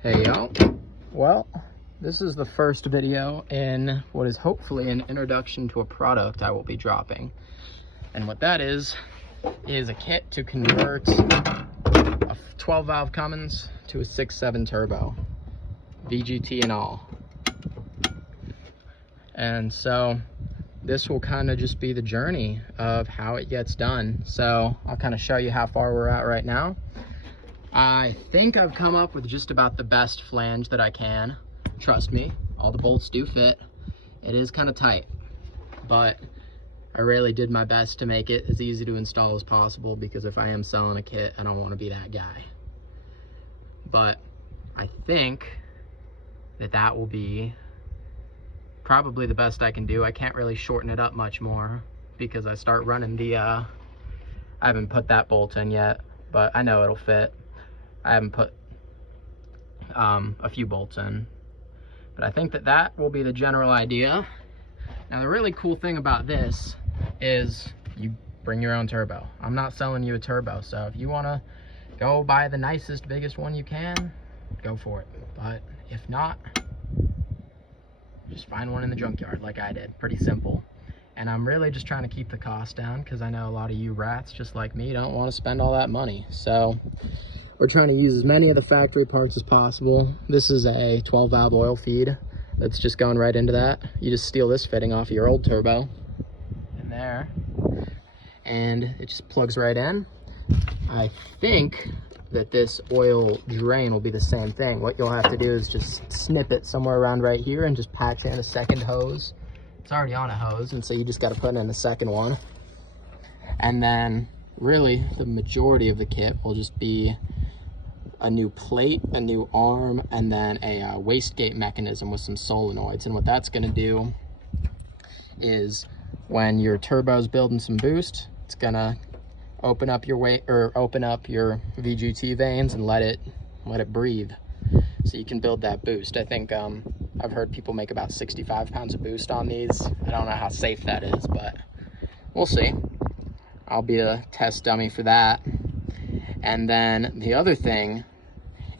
Hey y'all. Well, this is the first video in what is hopefully an introduction to a product I will be dropping. And what that is a kit to convert a 12 valve Cummins to a 6.7 turbo, VGT and all. And so this will kind of just be the journey of how it gets done. So I'll kind of show you how far we're at right now. I think I've come up with just about the best flange that I can. Trust me, all the bolts do fit. It is kind of tight, but I really did my best to make it as easy to install as possible, because if I am selling a kit, I don't want to be that guy. But I think that will be probably the best I can do. I can't really shorten it up much more because I start running the, I haven't put that bolt in yet, but I know it'll fit. I haven't put a few bolts in, but I think that will be the general idea. Now the really cool thing about this is you bring your own turbo. I'm not selling you a turbo, so if you want to go buy the nicest, biggest one you can, go for it. But if not, just find one in the junkyard like I did. Pretty simple. And I'm really just trying to keep the cost down, because I know a lot of you rats just like me don't want to spend all that money. So we're trying to use as many of the factory parts as possible. This is a 12 valve oil feed that's just going right into that. You just steal this fitting off of your old turbo in there, and it just plugs right in. I think that this oil drain will be the same thing. What you'll have to do is just snip it somewhere around right here and just patch in a second hose. It's already on a hose, and so you just got to put in a second one. And then really the majority of the kit will just be a new plate, a new arm, and then a wastegate mechanism with some solenoids. And what that's going to do is when your turbo's building some boost, it's going to open up your VGT veins and let it breathe, so you can build that boost. I think I've heard people make about 65 pounds of boost on these. I don't know how safe that is, but we'll see. I'll be a test dummy for that. And then the other thing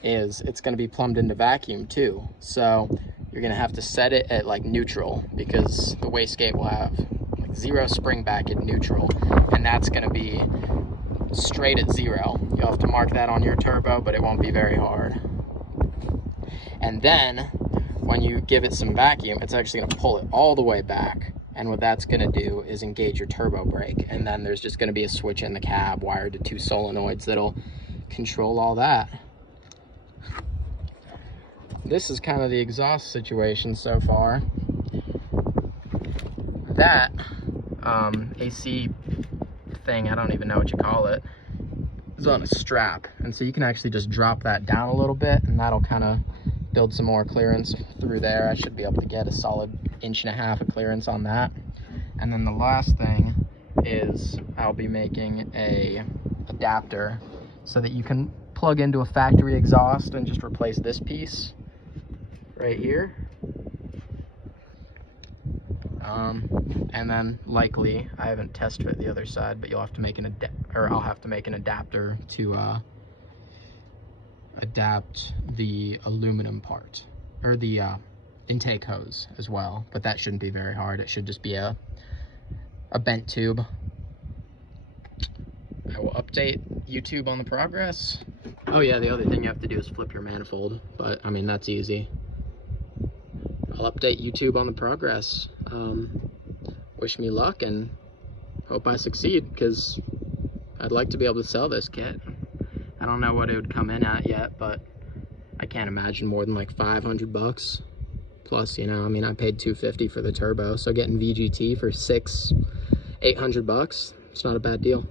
is it's going to be plumbed into vacuum too, so you're going to have to set it at like neutral, because the wastegate will have like 0 spring back at neutral, and that's going to be straight at 0. You'll have to mark that on your turbo, but it won't be very hard. And then when you give it some vacuum, it's actually going to pull it all the way back, and what that's going to do is engage your turbo brake. And then there's just going to be a switch in the cab wired to 2 solenoids that'll control all that. This is kind of the exhaust situation so far. That AC thing, I don't even know what you call it, is on a strap, and so you can actually just drop that down a little bit, and that'll kind of build some more clearance through there. I should be able to get a solid 1.5 inches of clearance on that. And then the last thing is I'll be making a adapter so that you can plug into a factory exhaust and just replace this piece right here. And then likely, I haven't test fit the other side, but you'll have to make I'll have to make an adapter to adapt the aluminum part, or the intake hose as well. But that shouldn't be very hard. It should just be a bent tube. I will update YouTube on the progress. Oh yeah, the other thing you have to do is flip your manifold, but I mean, that's easy. I'll update YouTube on the progress. Wish me luck and hope I succeed, because I'd like to be able to sell this kit. I don't know what it would come in at yet, but I can't imagine more than like 500 bucks. Plus, you know, I mean, I paid $250 for the turbo, so getting VGT for $600-800 bucks, it's not a bad deal.